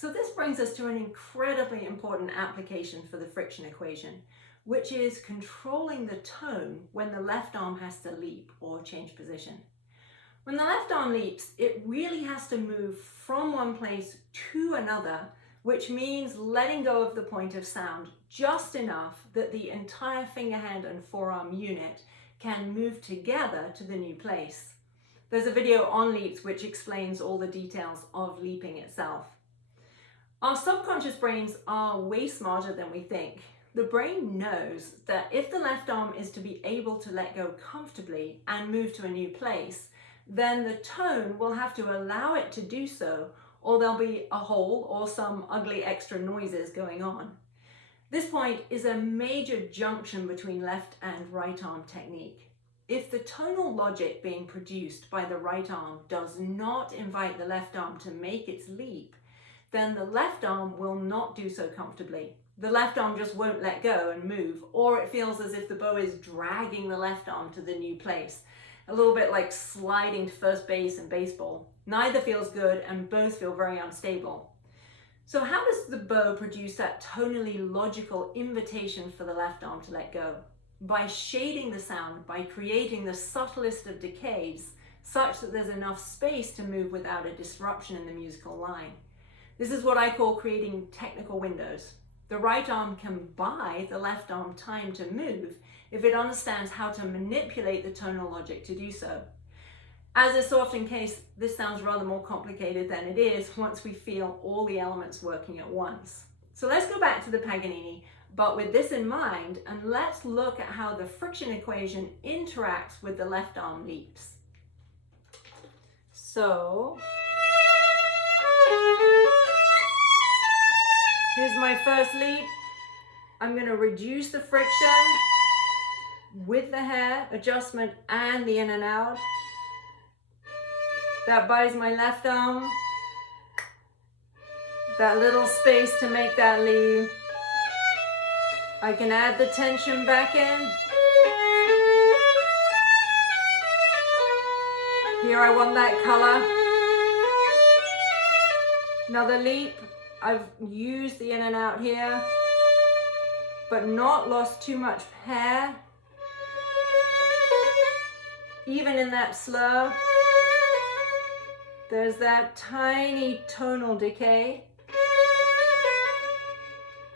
So this brings us to an incredibly important application for the friction equation, which is controlling the tone when the left arm has to leap or change position. When the left arm leaps, it really has to move from one place to another, which means letting go of the point of sound just enough that the entire finger, hand, and forearm unit can move together to the new place. There's a video on leaps which explains all the details of leaping itself. Our subconscious brains are way smarter than we think. The brain knows that if the left arm is to be able to let go comfortably and move to a new place, then the tone will have to allow it to do so, or there'll be a hole or some ugly extra noises going on. This point is a major junction between left and right arm technique. If the tonal logic being produced by the right arm does not invite the left arm to make its leap, then the left arm will not do so comfortably. The left arm just won't let go and move, or it feels as if the bow is dragging the left arm to the new place. A little bit like sliding to first base in baseball. Neither feels good and both feel very unstable. So how does the bow produce that tonally logical invitation for the left arm to let go? By shading the sound, by creating the subtlest of decays, such that there's enough space to move without a disruption in the musical line. This is what I call creating technical windows. The right arm can buy the left arm time to move if it understands how to manipulate the tonal logic to do so. As is so often the case, this sounds rather more complicated than it is once we feel all the elements working at once. So let's go back to the Paganini, but with this in mind, and let's look at how the friction equation interacts with the left arm leaps. So, here's my first leap. I'm going to reduce the friction with the hair adjustment and the in and out. That buys my left arm that little space to make that leap. I can add the tension back in. Here I want that color. Another leap. I've used the in and out here, but not lost too much hair. Even in that slow, there's that tiny tonal decay.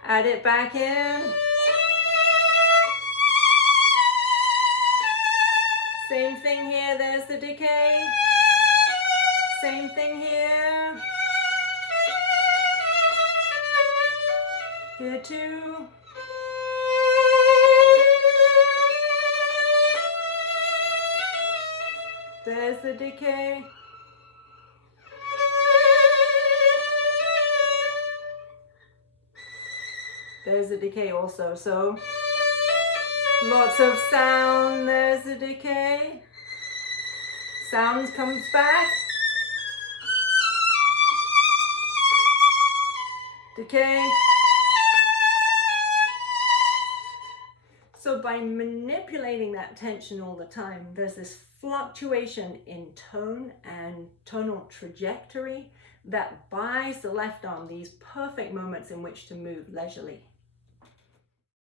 Add it back in. Same thing here, there's the decay. Same thing here. Here too. There's the decay. There's the decay also. So lots of sound. There's the decay. Sound comes back. Decay. So by manipulating that tension all the time, there's this fluctuation in tone and tonal trajectory that buys the left arm these perfect moments in which to move leisurely.